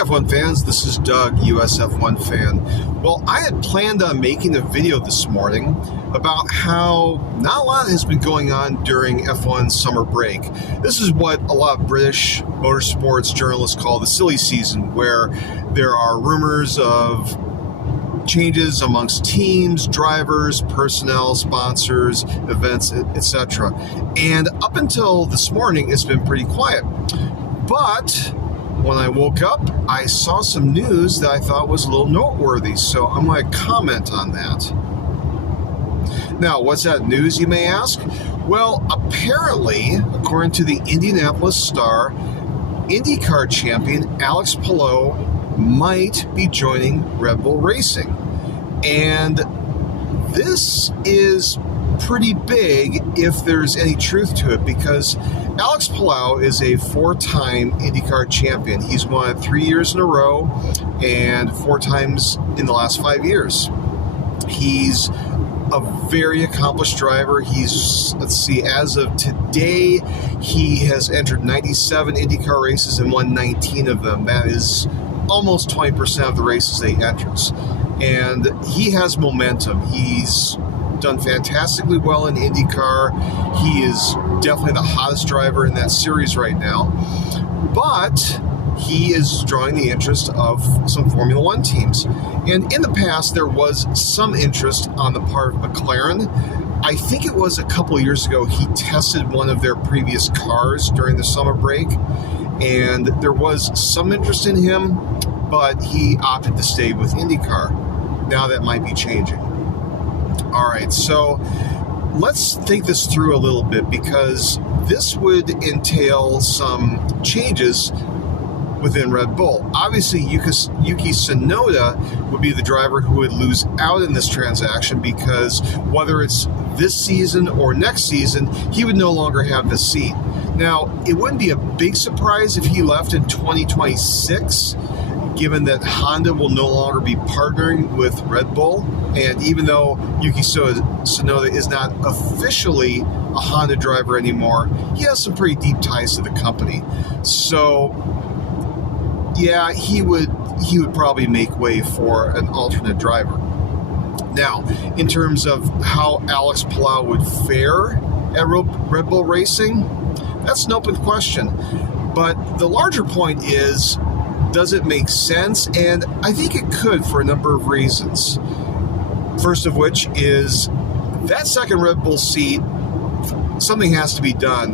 F1 fans, this is Doug, US F1 fan. Well, I had planned on making a video this morning about how not a lot has been going on during F1 summer break. This is what a lot of British motorsports journalists call the silly season, where there are rumors of changes amongst teams, drivers, personnel, sponsors, events, etc. And up until this morning, it's been pretty quiet. But when I woke up, I saw some news that I thought was a little noteworthy, so I'm going to comment on that. Now, what's that news, you may ask? Well, apparently, according to the Indianapolis Star, IndyCar champion Alex Palou might be joining Red Bull Racing. And this is pretty big if there's any truth to it, because Alex Palou is a four-time IndyCar champion. He's won it 3 years in a row and 4 times in the last 5 years. He's a very accomplished driver. He's, as of today, he has entered 97 IndyCar races and won 19 of them. That is almost 20% of the races that he enters. And he has momentum. He's done fantastically well in IndyCar. He is definitely the hottest driver in that series right now. But he is drawing the interest of some Formula One teams. And in the past, there was some interest on the part of McLaren. I think it was a couple of years ago, he tested one of their previous cars during the summer break, and there was some interest in him, but he opted to stay with IndyCar. Now that might be changing. All right, so let's think this through a little bit, because this would entail some changes within Red Bull. Obviously, Yuki Tsunoda would be the driver who would lose out in this transaction, because whether it's this season or next season, he would no longer have the seat. Now, it wouldn't be a big surprise if he left in 2026, given that Honda will no longer be partnering with Red Bull. And even though Yuki Tsunoda is not officially a Honda driver anymore, he has some pretty deep ties to the company. So, yeah, he would probably make way for an alternate driver. Now, in terms of how Alex Palou would fare at Red Bull Racing, that's an open question. But the larger point is, does it make sense? And I think it could, for a number of reasons. First of which is that second Red Bull seat, something has to be done.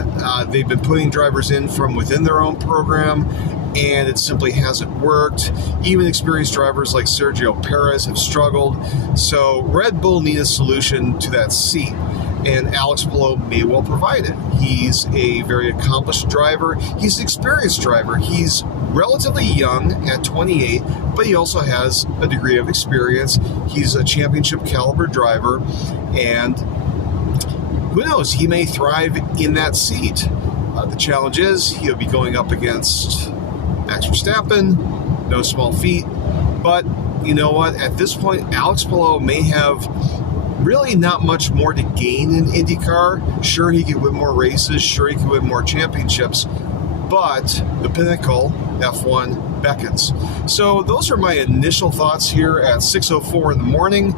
They've been putting drivers in from within their own program, and it simply hasn't worked. Even experienced drivers like Sergio Perez have struggled. So Red Bull needs a solution to that seat, and Alex Palou may well provide it. He's a very accomplished driver. He's an experienced driver. He's relatively young at 28, but he also has a degree of experience. He's a championship caliber driver, and who knows, he may thrive in that seat. The challenge is he'll be going up against Max Verstappen, no small feat. But you know what? At this point, Alex Palou may have really not much more to gain in IndyCar. Sure, he could win more races. Sure, he could win more championships. But the pinnacle, F1, beckons. So those are my initial thoughts here at 6:04 in the morning.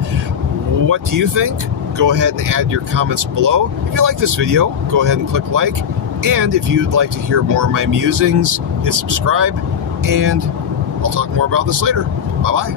What do you think? Go ahead and add your comments below. If you like this video, go ahead and click like. And if you'd like to hear more of my musings, hit subscribe. And I'll talk more about this later. Bye-bye.